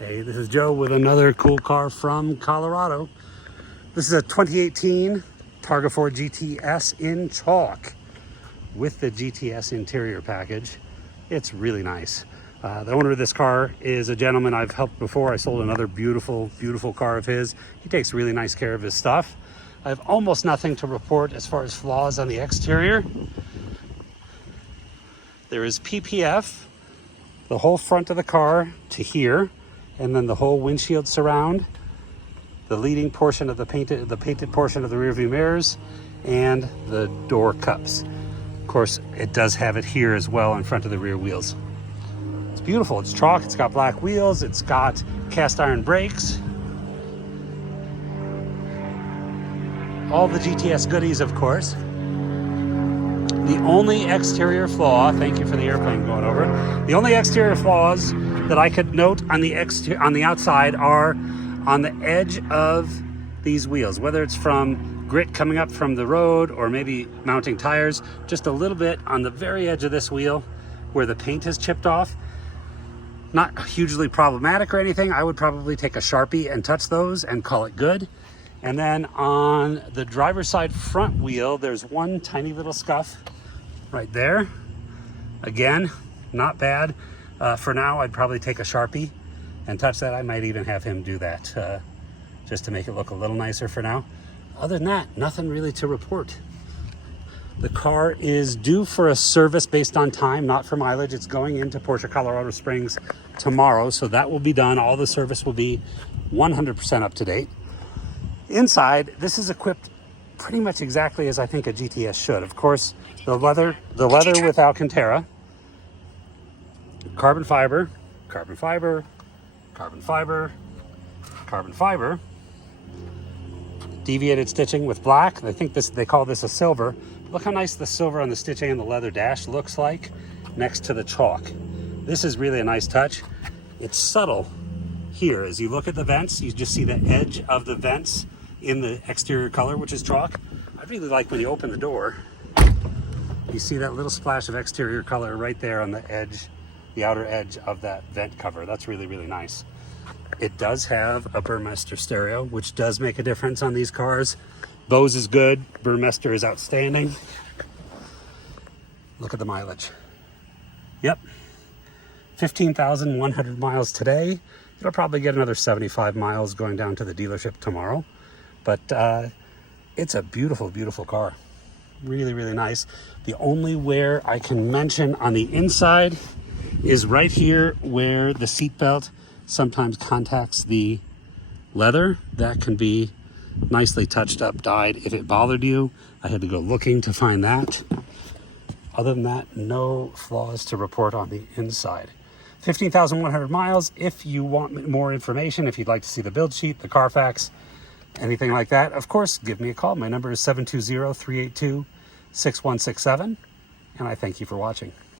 Hey, this is Joe with another cool car from Colorado. This is a 2018 Targa 4 GTS in chalk with the GTS interior package. It's really nice. The owner of this car is a gentleman I've helped before. I sold another beautiful, beautiful car of his. He takes really nice care of his stuff. I have almost nothing to report as far as flaws on the exterior. There is PPF, the whole front of the car to here, and then the whole windshield surround, the leading portion of the painted portion of the rear view mirrors, and the door cups. Of course, it does have it here as well in front of the rear wheels. It's beautiful. It's chalk. It's got black wheels. It's got cast iron brakes. All the GTS goodies, of course. The only exterior flaw, thank you for the airplane going over. The only exterior flaws that I could note on the outside are on the edge of these wheels, whether it's from grit coming up from the road or maybe mounting tires, just a little bit on the very edge of this wheel where the paint has chipped off. Not hugely problematic or anything. I would probably take a Sharpie and touch those and call it good. And then on the driver's side front wheel, there's one tiny little scuff right there. Again, not bad. For now, I'd probably take a Sharpie and touch that. I might even have him do that just to make it look a little nicer for now. Other than that, nothing really to report. The car is due for a service based on time, not for mileage. It's going into Porsche Colorado Springs tomorrow, so that will be done. All the service will be 100% up to date. Inside, this is equipped pretty much exactly as I think a GTS should. Of course, the leather with Alcantara, carbon fiber, carbon fiber, carbon fiber, carbon fiber, deviated stitching with black. I think they call this a silver. Look how nice the silver on the stitching and the leather dash looks like next to the chalk. This is really a nice touch. It's subtle here. As you look at the vents, you just see the edge of the vents in the exterior color, which is chalk. I really like when you open the door, you see that little splash of exterior color right there on the edge, the outer edge of that vent cover. That's really, really nice. It does have a Burmester stereo, which does make a difference on these cars. Bose is good, Burmester is outstanding. Look at the mileage. Yep, 15,100 miles today. It'll probably get another 75 miles going down to the dealership tomorrow. But it's a beautiful, beautiful car. Really, really nice. The only wear I can mention on the inside is right here where the seatbelt sometimes contacts the leather. That can be nicely touched up, dyed. If it bothered you, I had to go looking to find that. Other than that, no flaws to report on the inside. 15,100 miles. If you want more information, if you'd like to see the build sheet, the Carfax, anything like that, of course, give me a call. My number is 720-382-6167, and I thank you for watching.